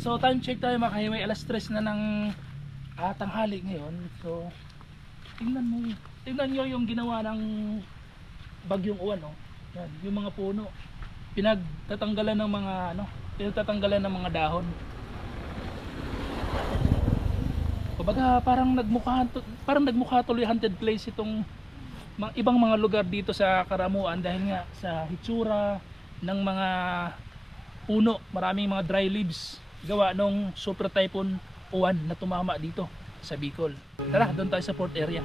So time check tayo mga ka-highway, alas 3 na ng tanghali ngayon. So tingnan nyo yung ginawa ng bagyong uwan, no? Yan, yung mga puno pinagtatanggalan ng mga pinagtatanggalan ng mga dahon. Kumbaga parang nagmukha tuloy haunted place itong ibang mga lugar dito sa Karamuan dahil nga sa hitsura ng mga puno, maraming mga dry leaves gawa nung Super Typhoon Uwan na tumama dito sa Bicol. Tara, doon tayo sa port area.